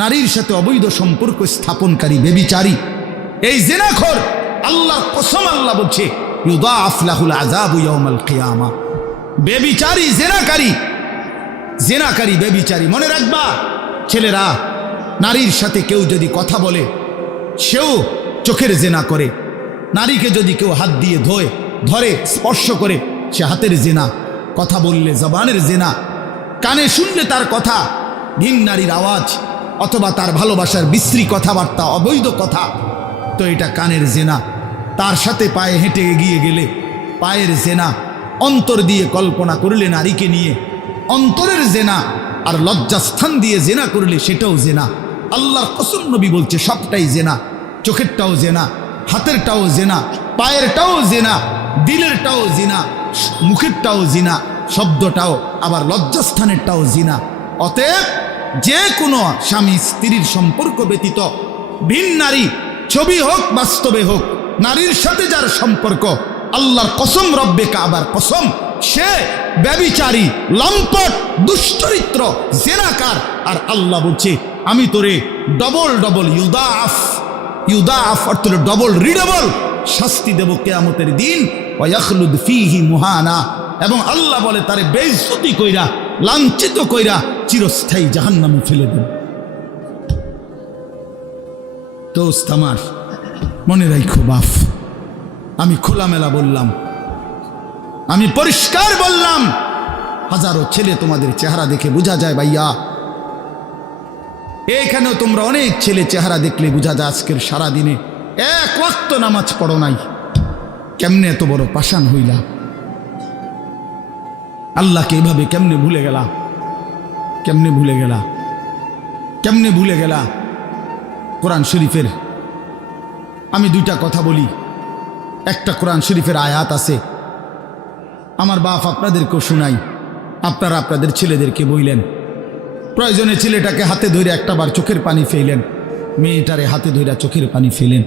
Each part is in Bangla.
নারীর সাথে অবৈধ সম্পর্ক স্থাপনকারী ব্যভিচারী, এই জিনাখোর, আল্লাহর কসম আল্লাহ বলছে ইউদাআফ লাহুল আযাবু ইয়াউমাল কিয়ামা। ব্যভিচারী, জিনাকারী ব্যভিচারী। মনে রাখবা ছেলেরা, নারীর সাথে কেউ যদি কথা বলে সেও চোখের জিনা করে। নারীকে যদি কেউ হাত দিয়ে ধরে স্পর্শ করে সে হাতের জিনা, কথা বললে জবানের জিনা, কানে শুনলে তার কথা ভিন নারীর আওয়াজ অথবা তার ভালোবাসার বিশ্রী কথাবার্তা, অবৈধ কথা, তো এটা কানের জিনা। তার সাথে পায়ে হেঁটে এগিয়ে গেলে পায়ের জেনা, অন্তর দিয়ে কল্পনা করলে নারীকে নিয়ে অন্তরের জেনা, আর লজ্জাস্থান দিয়ে জেনা করলে সেটাও জেনা। আল্লাহর কসম নবী বলছে সবটাই জেনা। চোখেরটাও জেনা, হাতেরটাও জেনা, পায়েরটাও জেনা, দিলেরটাও জিনা, মুখেরটাও জিনা, শব্দটাও, আবার লজ্জাস্থানেরটাও জিনা। অতএব যে কোনো স্বামী স্ত্রীর সম্পর্ক ব্যতীত ভিন নারী, ছবি হোক বাস্তবে হোক, নারীর সাথে যার সম্পর্ক, আল্লাহর কসম, রব্বে কাবার কসম, সে ব্যভিচারী, লম্পট, দুশ্চরিত্র, জেনাকার। আর আল্লাহ বলছে আমি তোরে ডবল ইউদাআফ অর্থ ডবল রিডবল শাস্তি দেব কিয়ামতের দিন। ওয়াখলুদ ফীহি মুহানা, এবং আল্লাহ বলে তারে বেইজ্জতি কইরা, লাঞ্ছিত কইরা চিরস্থায়ী জাহান্নামে ফেলে দেব। দোস্ত আমার, মনে রাখো বাপ, আমি খোলামেলা বললাম, আমি পরিষ্কার বললাম। হাজারো ছেলে তোমাদের চেহারা দেখে বোঝা যায় ভাইয়া, এখানেও তোমরা অনেক ছেলে চেহারা দেখলে বোঝা যায় আজকের সারাদিনে এক ওয়াক্ত নামাজ পড়ো নাই। কেমনে এত বড় পাষাণ হইলা? আল্লাহকে এভাবে কেমনে ভুলে গেলা? কেমনে ভুলে গেলা? কোরআন শরীফের আমি দুইটা কথা বলি। একটা কোরআন শরীফের আয়াত আছে, আমার বাপ আপনাদেরকেও শুনাই, আপনারা আপনাদের ছেলেদেরকে বইলেন। প্রয়োজনে ছেলেটাকে হাতে ধরে একটাবার চোখের পানি ফেলেন, মেয়েটারে হাতে ধরে চোখের পানি ফেলেন।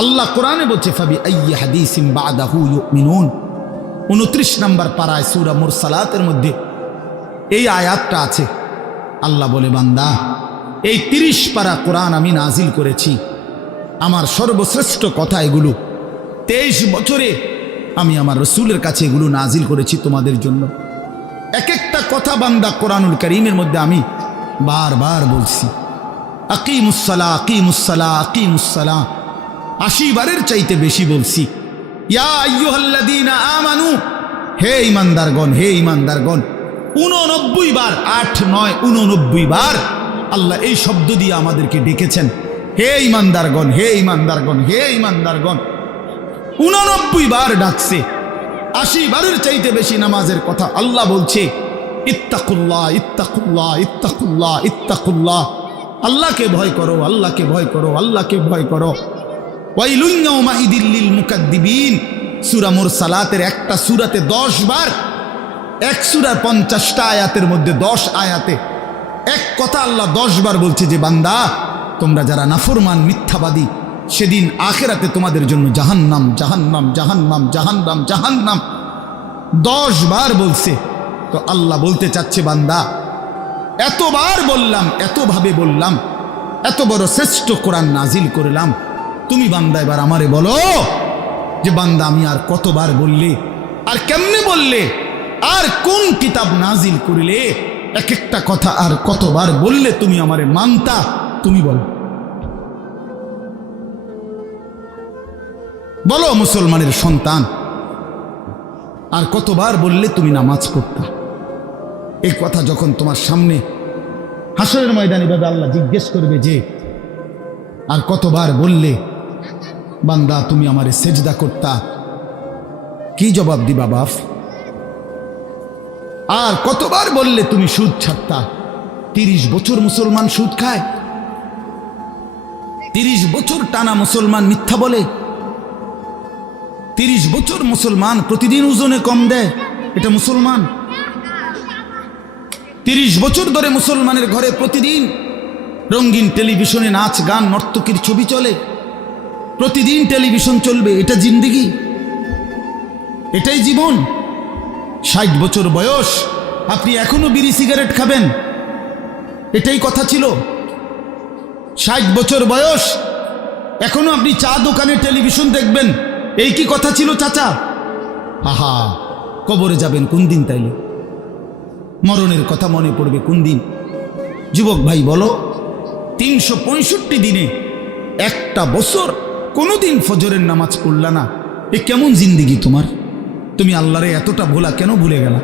আল্লাহ কোরআনে বলছে ফাবি আইয়ি হাদিসিন বাদাহু ইউমিনুন, 29 নম্বর পারায় সূরা মুরসালাতের মধ্যে এই আয়াতটা আছে। আল্লাহ বলে বান্দা, এই 30 পারা কোরআন আমি নাজিল করেছি, আমার সর্বশ্রেষ্ঠ কথা এগুলো। 23 বছরে আমি আমার রসুলের কাছে এগুলো নাজিল করেছি তোমাদের জন্য। এক একটা কথা বান্দা কোরআনুল কারীমের মধ্যে আমি বারবার বলছি, আকিমুসসালাহ আকিমুসসালাহ আকিমুসসালাহ, 80 বারের চাইতে বেশি বলছি। ইয়া আইয়ুহাল্লাযীনা আমানু, হে ঈমানদারগণ, হে ঈমানদারগণ, 89 বার, 8, 9, 89 বার আল্লাহ এই শব্দ দিয়ে আমাদেরকে ডেকেছেন। হে ঈমানদারগণ, হে ঈমানদারগণ, হে ঈমানদারগণ, 89 বার ডাকছে। 80 বারের চাইতে বেশি নামাজের কথা আল্লাহ বলছে ইত্তাকুল্লাহ ইত্তাকুল্লাহ ইত্তাকুল্লাহ ইত্তাকুল্লাহ, আল্লাহকে ভয় করো, আল্লাহকে ভয় করো, আল্লাহকে ভয় করো। ওয়াইলুন ইয়াউমাইদিল লিল মুকাদ্দিবিন, সূরা মুরসালাতের একটা সূরাতে 10 বার, এক সূরার 50টা আয়াতের মধ্যে 10 আয়াতে এক কথা আল্লাহ 10 বার বলছে যে বান্দা তোমরা যারা নাফরমান, মিথ্যাবাদী, সেদিন আখিরাতে তোমাদের জন্য জাহান্নাম, জাহান্নাম, জাহান্নাম, জাহান্নাম, জাহান্নাম 10 বার বলছে। তো আল্লাহ বলতে চাচ্ছে বান্দা, এতবার বললাম, এতভাবে বললাম, এত বড় শ্রেষ্ঠ কোরআন নাজিল করলাম, তুমি বান্দা এবার আমারে বলো যে বান্দা আমি আর কতবার বললে, আর কেমনে বললে, আর কোন কিতাব নাজিল করিলে এক একটা কথা আর কতবার বললে তুমি আমারে মানতা, তুমি বলো। বলো মুসলমানের সন্তান, আর কতবার বললে তুমি নামাজ পড়তা? এই কথা যখন তোমার সামনে হাসরের ময়দানে ভাবে আল্লাহ জিজ্ঞেস করবে যে আর কতবার বললে বান্দা তুমি আমারে সেজদা করতা, কি জবাব দিবা বাপ? আর কতবার বললে তুমি সুদ ছাড়তা? 30 বছর মুসলমান সুদ খায়, 30 বছর টানা মুসলমান মিথ্যা বলে, 30 বছর মুসলমান প্রতিদিন ওজনে কম দেয়, এটা মুসলমান? 30 বছর ধরে মুসলমানের ঘরে প্রতিদিন রঙিন টেলিভিশনে নাচ গান নর্তকীর ছবি চলে, প্রতিদিন টেলিভিশন চলবে, এটা জিন্দেগি? এটাই জীবন? 60 বছর বয়স আপনি এখনো বিড়ি সিগারেট খাবেন, এটাই কথা ছিল? 60 বছর বয়স, এখনো আপনি চা দোকানে টেলিভিশন দেখবেন, এই কি কথা ছিল চাচা? আহা, কবরে যাবেন কোন দিন তাইলে? মরণের কথা মনে পড়বে কোন দিন? যুবক ভাই বলো, 365 দিনে একটা বছর কোনোদিন ফজরের নামাজ পড়লা না, এ কেমন জিন্দিগি তোমার? তুমি আল্লাহরে এতটা ভোলা কেন ভুলে গেলা?